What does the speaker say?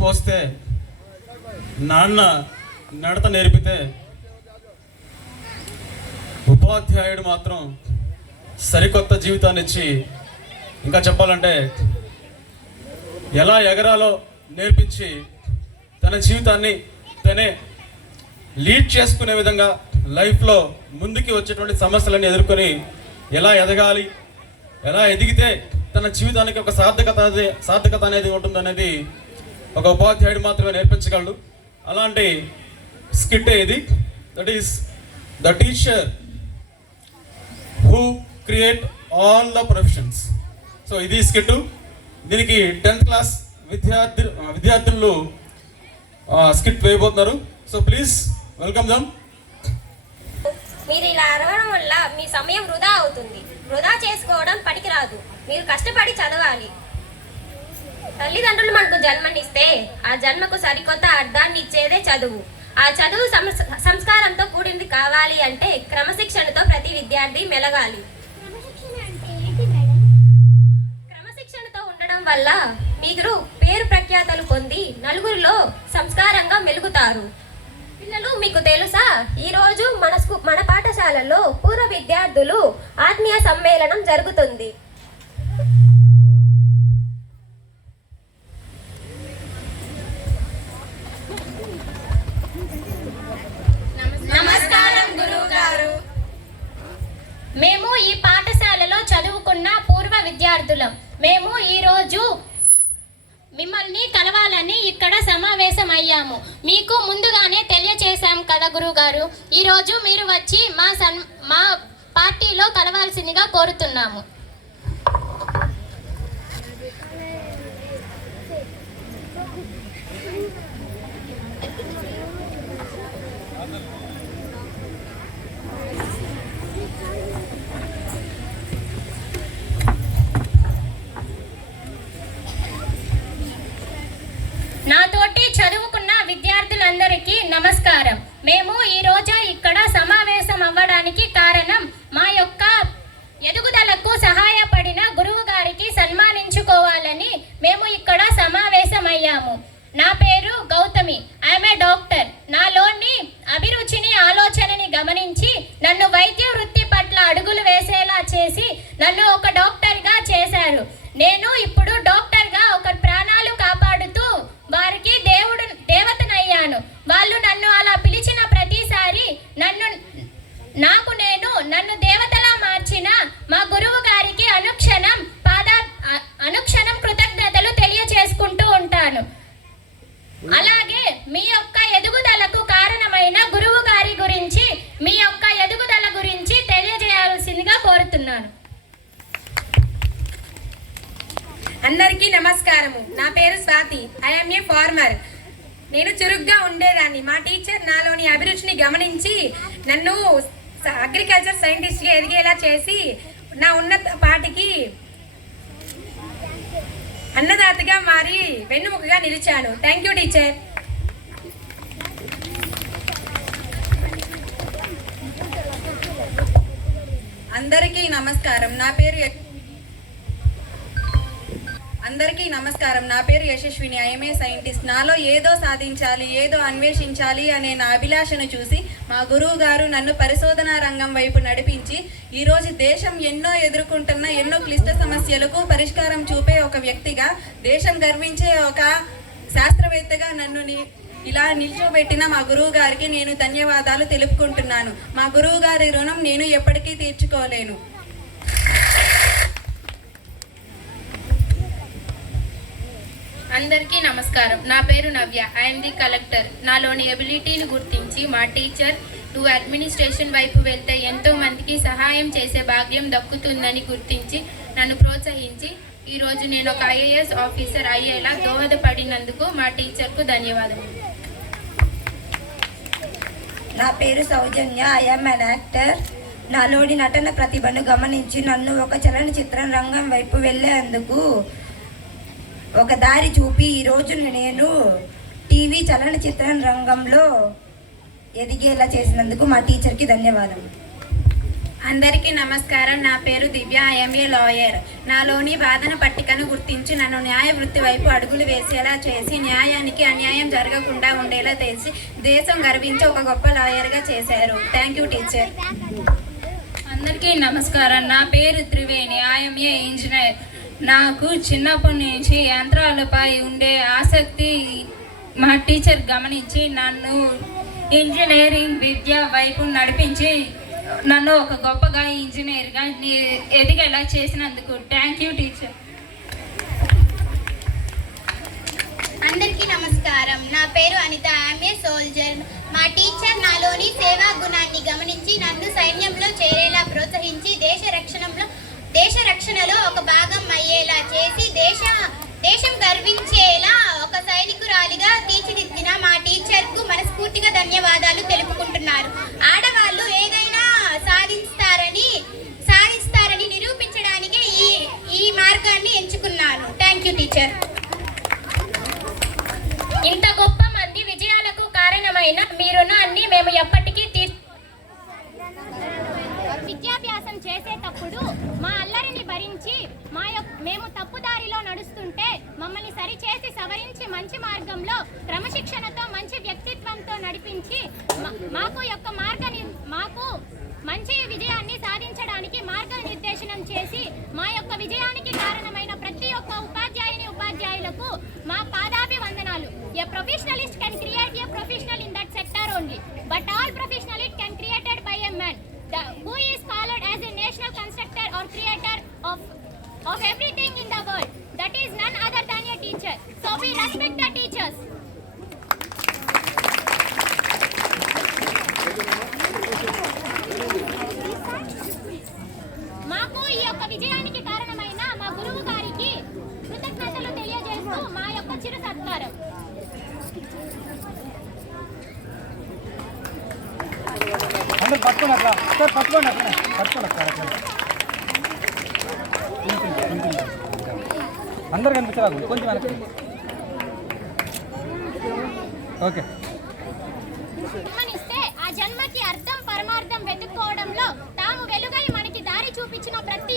పోస్తే నాన్న నడత నేర్పితే ఉపాధ్యాయుడు మాత్రం సరికొత్త జీవితాన్ని ఇచ్చి ఇంకా చెప్పాలంటే ఎలా ఎగరాలో నేర్పించి తన జీవితాన్ని తనే లీడ్ చేసుకునే విధంగా లైఫ్లో ముందుకి వచ్చేటువంటి సమస్యలను ఎదుర్కొని ఎలా ఎదగాలి ఎలా ఎదిగితే తన జీవితానికి ఒక సార్థకత అనేది సార్థకత అనేది ఉంటుందనేది ఒక ఉపాధ్యాయుడు మాత్రమే నేర్పించగలడు. అలాంటి స్కిట్ ఇది that is the teacher who create all the professions so ఇది స్కిట్ దీనికి టెన్త్ క్లాస్ విద్యార్థి విద్యార్థులు స్కిట్ వేయబోతున్నారు. సో ప్లీజ్ వెల్కమ్ దమ్ మీరు ఇలా అరవడం వల్ల మీ సమయం వృధా అవుతుంది. వృధా చేసుకోవడం పనికిరాదు. మీరు కష్టపడి చదవాలి. తల్లిదండ్రులు మనకు జన్మనిస్తే ఆ జన్మకు సరికొత్త అర్థాన్ని ఇచ్చేదే చదువు. ఆ చదువు సంస్- సంస్కారంతో కూడింది కావాలి అంటే క్రమశిక్షణతో ప్రతి విద్యార్థి మెలగాలి. క్రమశిక్షణతో ఉండడం వల్ల మీరు పేరు ప్రఖ్యాతలు పొంది నలుగురిలో సంస్కారంగా మెలుగుతారు. పిల్లలు మీకు తెలుసా? ఈ రోజు మన స్కూ మన పాఠశాలలో పూర్వ విద్యార్థులు ఆత్మీయ సమ్మేళనం జరుగుతుంది. చదువుకున్న పూర్వ విద్యార్థులం. మేము ఈరోజు మిమ్మల్ని కలవాలని ఇక్కడ సమావేశం అయ్యాము మీకు ముందుగానే తెలియచేశాం కదా గురుగారు. ఈరోజు మీరు వచ్చి మా సన్ మా పార్టీలో కలవాల్సిందిగా కోరుతున్నాము నాతోటి చదువుకున్న విద్యార్థులందరికీ నమస్కారం మేము ఈ రోజు ఇక్కడ సమావేశం కారణం మా యొక్క ఎదుగుదలకు సహాయపడిన గురువు గారికి సన్మానించుకోవాలని మేము ఇక్కడ సమావేశమయ్యాము. నా పేరు గౌతమి. ఐఎమ్ ఏ డాక్టర్ నాలోని అభిరుచిని ఆలోచనని గమనించి నన్ను వైద్య వృత్తి పట్ల అడుగులు వేసేలా చేసి నన్ను ఒక డాక్టర్గా చేశారు. నేను ఇప్పుడు నాకు నేను నన్ను దేవతలా మార్చిన మా గురువు గారికి అనుక్షణం పాద అనుక్షణం కృతజ్ఞతలు తెలియచేసుకుంటూ ఉంటాను. అలాగే మీ యొక్క ఎదుగుదలకు కారణమైన గురువు గారి గురించి మీ యొక్క ఎదుగుదల గురించి తెలియజేయాల్సిందిగా కోరుతున్నాను. అందరికీ నమస్కారము. నా పేరు స్వాతి. ఐఎమ్ ఏ ఫార్మర్ నేను చురుగ్గా ఉండేదాన్ని. మా టీచర్ నాలోని అభిరుచిని గమనించి నన్ను అగ్రికల్చర్ సైంటిస్ట్గా ఎదిగేలా చేసి నా ఉన్నత పాటికి అన్నదాతగా మారి వెన్నుముకగా నిలిచాను. థ్యాంక్ యూ టీచర్ అందరికీ నమస్కారం. నా పేరు అందరికీ నమస్కారం. నా పేరు యశస్విని. ఐఎంఏ సైంటిస్ట్ నాలో ఏదో సాధించాలి ఏదో అన్వేషించాలి అనే నా అభిలాషను చూసి మా గురువు గారు నన్ను పరిశోధనా రంగం వైపు నడిపించి ఈరోజు దేశం ఎన్నో ఎదుర్కొంటున్న ఎన్నో క్లిష్ట సమస్యలకు పరిష్కారం చూపే ఒక వ్యక్తిగా దేశం గర్వించే ఒక శాస్త్రవేత్తగా నన్ను ని- ఇలా నిల్చోబెట్టిన మా గురువు గారికి నేను ధన్యవాదాలు తెలుపుకుంటున్నాను. మా గురువు గారి రుణం నేను ఎప్పటికీ తీర్చుకోలేను. అందరికీ నమస్కారం. నా పేరు నవ్య. ఐఎమ్ ది కలెక్టర్ నాలోని ఎబిలిటీని గుర్తించి మా టీచర్ టు అడ్మినిస్ట్రేషన్ వైపు వెళ్తే ఎంతో మందికి సహాయం చేసే భాగ్యం దక్కుతుందని గుర్తించి నన్ను ప్రోత్సహించి ఈరోజు నేను ఒక ఐఏఎస్ ఆఫీసర్ అయ్యేలా దోహదపడినందుకు మా టీచర్కు ధన్యవాదములు. నా పేరు సౌజన్య. ఐఎమ్ అన్ యాక్టర్ నాలోని నటన ప్రతిభను గమనించి నన్ను ఒక చలనచిత్రం రంగం వైపు వెళ్ళేందుకు ఒక దారి చూపి ఈరోజు నేను టీవీ చలనచిత్ర రంగంలో ఎదిగేలా చేసినందుకు మా టీచర్కి ధన్యవాదాలు అందరికీ నమస్కారం. నా పేరు దివ్య. IMA lawyer. నాలోని వాదన పట్టికను గుర్తించి నన్ను న్యాయ వృత్తి వైపు అడుగులు వేసేలా చేసి న్యాయానికి అన్యాయం జరగకుండా ఉండేలా తెలిసి దేశం గర్వించి ఒక గొప్ప లాయర్గా చేశారు. Thank you teacher. అందరికీ నమస్కారం. నా పేరు త్రివేణి. IMA engineer. నాకు చిన్నప్పటి నుంచి యంత్రాలపై ఉండే ఆసక్తి మా టీచర్ గమనించి నన్ను ఇంజనీరింగ్ విద్య వైపు నడిపించి నన్ను ఒక గొప్పగా ఇంజనీర్గా ఎదిగేలా చేసినందుకు థ్యాంక్ యూ టీచర్. అందరికీ నమస్కారం. నా పేరు అనిత. ఆమె సోల్జర్. మా టీచర్ నాలోని సేవా గుణాన్ని గమనించి నన్ను సైన్యంలో చేరేలా ప్రోత్సహించి దేశ రక్షణంలో దేశ రక్షణలో ఒక భాగం అయ్యేలా చేసి దేశ దేశం గర్వించేలా ఒక సైనికురాలిగా తీర్చిదిద్దిన మా టీచర్కు మనస్ఫూర్తిగా ధన్యవాదాలు తెలుపుకుంటున్నారు. ఆడవాళ్ళు ఏదైనా సాధిస్తారని సాధిస్తారని నిరూపించడానికే ఈ ఈ మార్గాన్ని ఎంచుకున్నాను. థ్యాంక్ యూ టీచర్ ఇంత గొప్ప మంది విజయాలకు కారణమైన మీ రుణాన్ని మేము ఎప్పటికీ అల్లరిని మా యొక్క మేము తప్పుదారిలో నడుస్తుంటే మమ్మల్ని సరిచేసి సవరించి మంచి మార్గంలో క్రమశిక్షణతో మంచి వ్యక్తిత్వంతో నడిపించి మాకు యొక్క మార్గ మాకు మంచి విజయాన్ని సాధించడానికి మార్గనిర్దేశనం చేసి మా యొక్క విజయానికి కారణమైన ప్రతి ఒక్క ఉపాధ్యాయుని ఉపాధ్యాయులకు మా పాదాభివందనాలు. ఏ ప్రొఫెషనలిస్ట్ of everything in the world. That is none other than a teacher. So we respect the teachers. మాకు ఈ యొక్క విజయానికి కారణమైన మా గురువు గారికి కృతజ్ఞతలు తెలియజేస్తూ మా యొక్క చిరు సత్కారం. పట్టుకోండి అట్లా పట్టుకోండి అట్లా పట్టుకోండి సార్ అట్లా కొంచెం, కొంచెం. అందరు కనిపించరాదు కొంచెం వెనక్కి ఓకే. జన్మకి అర్థం పరమార్థం వెతుక్కోవడంలో తాము వెలుగై మనకి దారి చూపించిన ప్రతి